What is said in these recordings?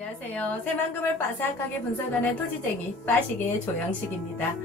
안녕하세요. 새만금을 빠삭하게 분석하는 토지쟁이 빠시계의 조영식입니다.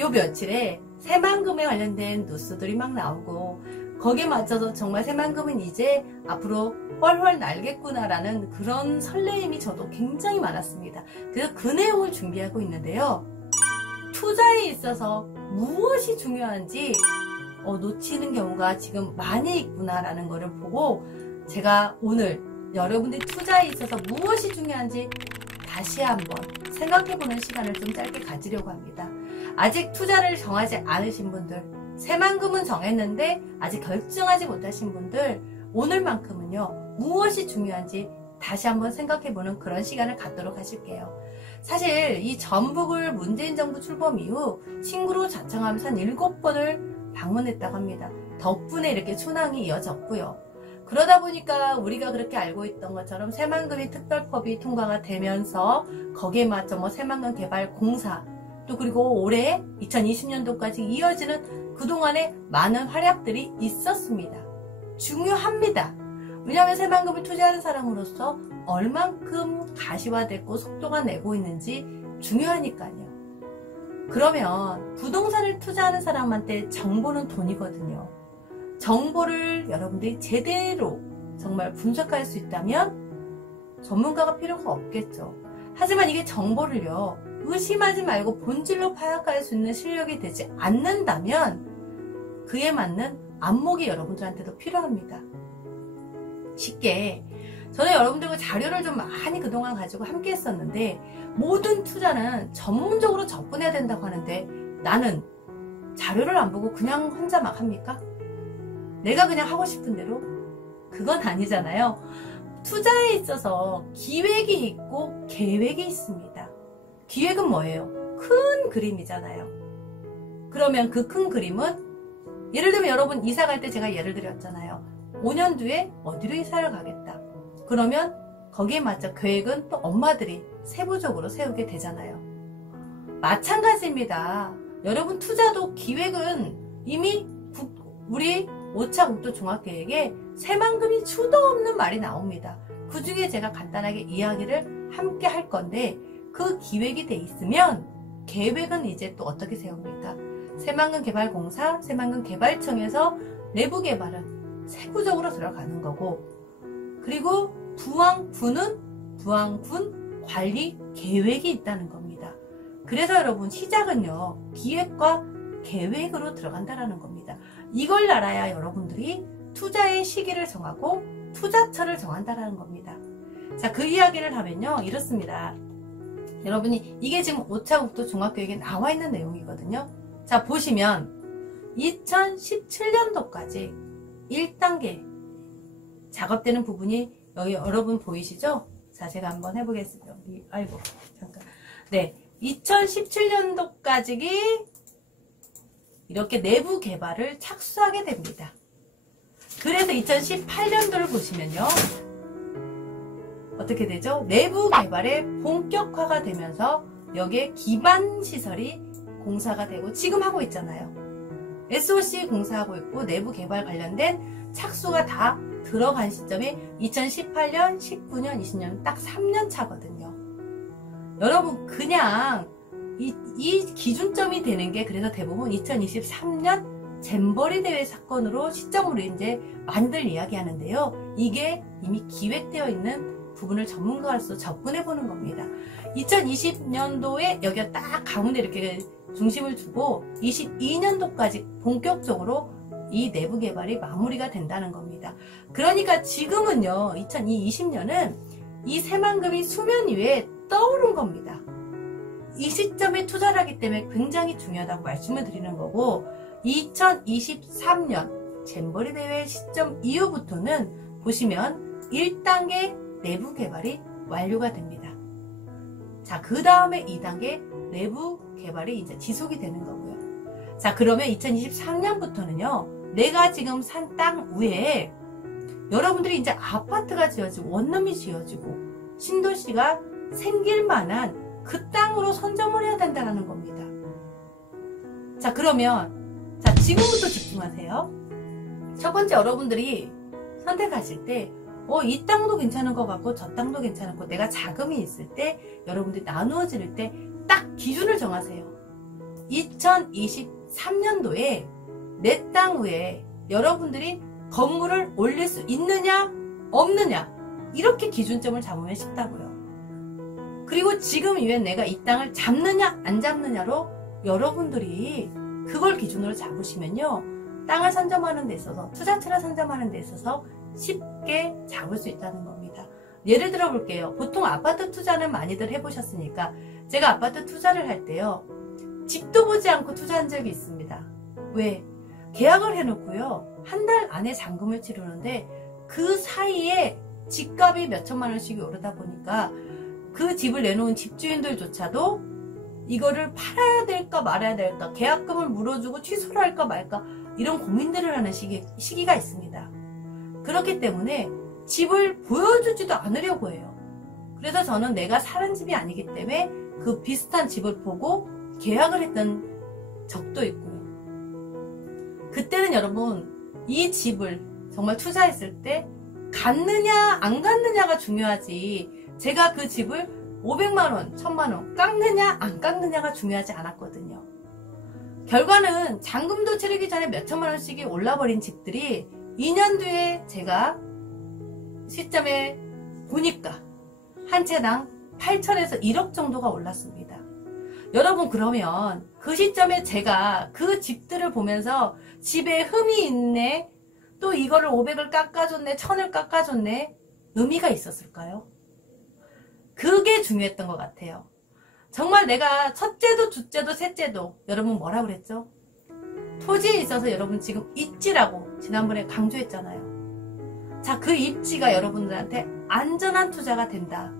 요 며칠에 새만금에 관련된 뉴스들이 막 나오고 거기에 맞춰서 정말 새만금은 이제 앞으로 훨훨 날겠구나라는 그런 설레임이 저도 굉장히 많았습니다. 그래서 그 내용을 준비하고 있는데요. 투자에 있어서 무엇이 중요한지 놓치는 경우가 지금 많이 있구나라는 것을 보고 제가 오늘 여러분들이 투자에 있어서 무엇이 중요한지 다시 한번 생각해보는 시간을 좀 짧게 가지려고 합니다. 아직 투자를 정하지 않으신 분들, 새만금은 정했는데 아직 결정하지 못하신 분들, 오늘만큼은요 무엇이 중요한지 다시 한번 생각해보는 그런 시간을 갖도록 하실게요. 사실 이 전북을 문재인 정부 출범 이후 친구로 자청하면서 한 7번을 방문했다고 합니다. 덕분에 이렇게 순항이 이어졌고요. 그러다 보니까 우리가 그렇게 알고 있던 것처럼 새만금이 특별법이 통과가 되면서 거기에 맞춰 새만금 개발 공사 또 그리고 올해 2020년도까지 이어지는 그동안의 많은 활약들이 있었습니다. 중요합니다. 왜냐하면 새만금을 투자하는 사람으로서 얼만큼 가시화됐고 속도가 내고 있는지 중요하니까요. 그러면 부동산을 투자하는 사람한테 정보는 돈이거든요. 정보를 여러분들이 제대로 정말 분석할 수 있다면 전문가가 필요가 없겠죠. 하지만 이게 정보를요 의심하지 말고 본질로 파악할 수 있는 실력이 되지 않는다면 그에 맞는 안목이 여러분들한테도 필요합니다. 쉽게 저는 여러분들과 자료를 좀 많이 그동안 가지고 함께 했었는데 모든 투자는 전문적으로 접근해야 된다고 하는데 나는 자료를 안 보고 그냥 혼자 막 합니까? 내가 그냥 하고 싶은 대로? 그건 아니잖아요. 투자에 있어서 기획이 있고 계획이 있습니다. 기획은 뭐예요? 큰 그림이잖아요. 그러면 그 큰 그림은 예를 들면 여러분 이사 갈 때 제가 예를 드렸잖아요. 5년 뒤에 어디로 이사를 가겠다. 그러면 거기에 맞춰 계획은 또 엄마들이 세부적으로 세우게 되잖아요. 마찬가지입니다. 여러분 투자도 기획은 이미 우리 5차 국도 종합계획에 새만금이 수도 없는 말이 나옵니다. 그 중에 제가 간단하게 이야기를 함께 할 건데 그 기획이 돼 있으면 계획은 이제 또 어떻게 세웁니까? 새만금 개발공사, 새만금 개발청에서 내부 개발은 세부적으로 들어가는 거고 그리고 부항군은 부항군 관리 계획이 있다는 겁니다. 그래서 여러분 시작은요 기획과 계획으로 들어간다는 겁니다. 이걸 알아야 여러분들이 투자의 시기를 정하고 투자처를 정한다는 겁니다. 자, 그 이야기를 하면요 이렇습니다. 여러분이 이게 지금 5차 국도 종합계획에 나와 있는 내용이거든요. 자, 보시면 2017년도까지 1단계 작업되는 부분이 여기 여러분 보이시죠? 자, 제가 한번 해보겠습니다. 아이고 잠깐. 네, 2017년도까지 이렇게 내부 개발을 착수하게 됩니다. 그래서 2018년도를 보시면요. 어떻게 되죠? 내부 개발에 본격화가 되면서 여기에 기반 시설이 공사가 되고 지금 하고 있잖아요. SOC 공사하고 있고 내부 개발 관련된 착수가 다 들어간 시점이 2018년, 19년, 20년 딱 3년 차거든요. 여러분 그냥 이 기준점이 되는 게 그래서 대부분 2023년 잼버리 대회 사건으로 시점으로 이제 많이들 이야기하는데요. 이게 이미 기획되어 있는 부분을 전문가로서 접근해 보는 겁니다. 2020년도에 여기가 딱 가운데 이렇게 중심을 두고 22년도까지 본격적으로 이 내부 개발이 마무리가 된다는 겁니다. 그러니까 지금은요 2020년은 이 새만금이 수면 위에 떠오른 겁니다. 이 시점에 투자를 하기 때문에 굉장히 중요하다고 말씀을 드리는 거고 2023년 잼버리 대회 시점 이후부터는 보시면 1단계 내부 개발이 완료가 됩니다. 자, 그 다음에 2단계 내부 개발이 이제 지속이 되는 거고요. 자, 그러면 2023년부터는요 내가 지금 산 땅 위에 여러분들이 이제 아파트가 지어지고 원룸이 지어지고 신도시가 생길 만한 그 땅으로 선점을 해야 된다는 겁니다. 자, 그러면 자 지금부터 집중하세요. 첫 번째 여러분들이 선택하실 때 이 땅도 괜찮은 것 같고 저 땅도 괜찮고 내가 자금이 있을 때 여러분들이 나누어질 때 딱 기준을 정하세요. 2023년도에 내 땅 위에 여러분들이 건물을 올릴 수 있느냐 없느냐 이렇게 기준점을 잡으면 쉽다고요. 그리고 지금 이후에 내가 이 땅을 잡느냐 안 잡느냐로 여러분들이 그걸 기준으로 잡으시면요, 땅을 선점하는 데 있어서, 투자처를 선점하는 데 있어서 쉽게 잡을 수 있다는 겁니다. 예를 들어 볼게요. 보통 아파트 투자는 많이들 해보셨으니까 제가 아파트 투자를 할 때요, 집도 보지 않고 투자한 적이 있습니다. 왜? 계약을 해놓고요, 한 달 안에 잔금을 치르는데 그 사이에 집값이 몇 천만 원씩이 오르다 보니까 그 집을 내놓은 집주인들조차도 이거를 팔아야 될까 말아야 될까, 계약금을 물어주고 취소를 할까 말까 이런 고민들을 하는 시기가 있습니다. 그렇기 때문에 집을 보여주지도 않으려고 해요. 그래서 저는 내가 사는 집이 아니기 때문에 그 비슷한 집을 보고 계약을 했던 적도 있고요. 그때는 여러분 이 집을 정말 투자했을 때 갔느냐 안 갔느냐가 중요하지, 제가 그 집을 500만원, 1000만원 깎느냐 안 깎느냐가 중요하지 않았거든요. 결과는 잔금도 치르기 전에 몇 천만원씩이 올라버린 집들이 2년 뒤에 제가 시점에 보니까 한 채당 8천에서 1억 정도가 올랐습니다. 여러분, 그러면 그 시점에 제가 그 집들을 보면서 집에 흠이 있네, 또 이거를 500을 깎아줬네, 1000을 깎아줬네, 의미가 있었을까요? 그게 중요했던 것 같아요. 정말 내가 첫째도 둘째도 셋째도, 여러분 뭐라 그랬죠? 토지에 있어서 여러분 지금 입지라고 지난번에 강조했잖아요. 자, 그 입지가 여러분들한테 안전한 투자가 된다.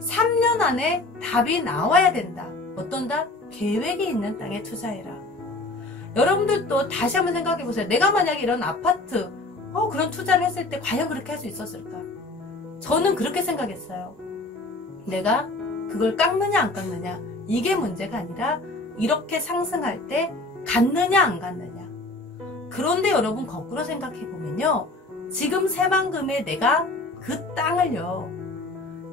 3년 안에 답이 나와야 된다. 어떤 답? 계획이 있는 땅에 투자해라. 여러분들도 다시 한번 생각해 보세요. 내가 만약에 이런 아파트 그런 투자를 했을 때 과연 그렇게 할 수 있었을까? 저는 그렇게 생각했어요. 내가 그걸 깎느냐 안 깎느냐 이게 문제가 아니라 이렇게 상승할 때 갔느냐 안 갔느냐. 그런데 여러분 거꾸로 생각해 보면요, 지금 새만금에 내가 그 땅을요,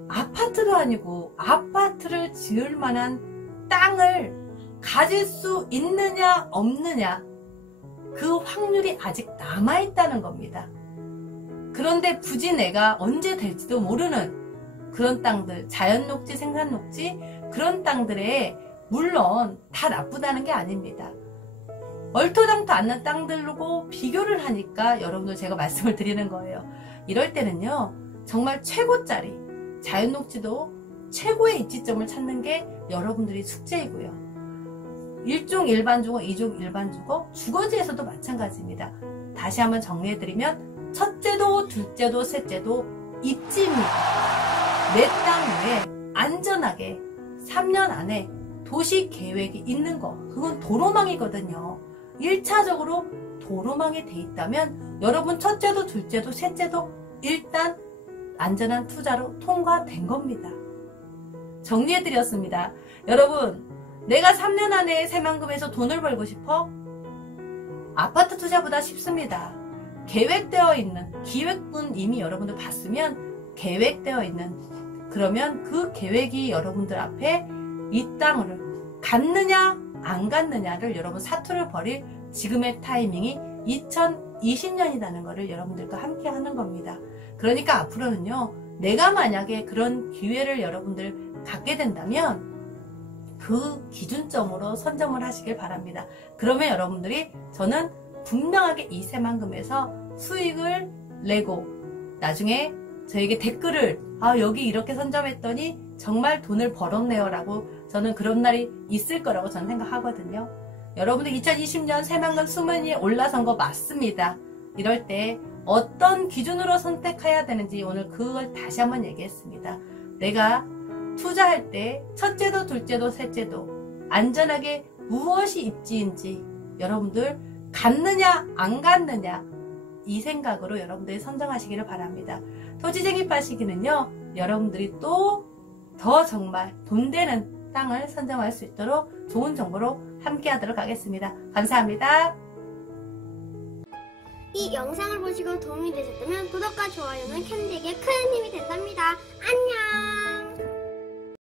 아파트도 아니고 아파트를 지을 만한 땅을 가질 수 있느냐 없느냐, 그 확률이 아직 남아있다는 겁니다. 그런데 굳이 내가 언제 될지도 모르는 그런 땅들, 자연녹지, 생산녹지, 그런 땅들에 물론 다 나쁘다는 게 아닙니다. 얼토당토 않는 땅들로 비교를 하니까 여러분들 제가 말씀을 드리는 거예요. 이럴 때는요, 정말 최고짜리 자연녹지도 최고의 입지점을 찾는 게 여러분들이 숙제이고요. 1종 일반주거, 2종 일반주거, 주거지에서도 마찬가지입니다. 다시 한번 정리해드리면 첫째도 둘째도 셋째도 입지입니다. 내 땅 위에 안전하게 3년 안에 도시 계획이 있는 거, 그건 도로망이거든요. 1차적으로 도로망이 돼 있다면 여러분 첫째도 둘째도 셋째도 일단 안전한 투자로 통과된 겁니다. 정리해드렸습니다. 여러분, 내가 3년 안에 새만금에서 돈을 벌고 싶어? 아파트 투자보다 쉽습니다. 계획되어 있는, 기획분 이미 여러분들 봤으면 계획되어 있는, 그러면 그 계획이 여러분들 앞에 이 땅을 갔느냐 안 갔느냐를 여러분 사투를 벌일 지금의 타이밍이 2020년이라는 것을 여러분들과 함께 하는 겁니다. 그러니까 앞으로는요, 내가 만약에 그런 기회를 여러분들 갖게 된다면 그 기준점으로 선점을 하시길 바랍니다. 그러면 여러분들이, 저는 분명하게 이 새만금에서 수익을 내고 나중에 저에게 댓글을 여기 이렇게 선점했더니 정말 돈을 벌었네요 라고, 저는 그런 날이 있을 거라고 저는 생각하거든요. 여러분들 2020년 새만금 수문이 올라선 거 맞습니다. 이럴 때 어떤 기준으로 선택해야 되는지 오늘 그걸 다시 한번 얘기했습니다. 내가 투자할 때 첫째도 둘째도 셋째도 안전하게 무엇이 입지인지 여러분들 갔느냐 안 갔느냐 이 생각으로 여러분들이 선정하시기를 바랍니다. 토지쟁이 빠시기는요, 여러분들이 또 더 정말 돈 되는 땅을 선정할 수 있도록 좋은 정보로 함께 하도록 하겠습니다. 감사합니다. 이 영상을 보시고 도움이 되셨다면 구독, 구독과 좋아요는 캔디에게 큰 힘이 된답니다. 안녕!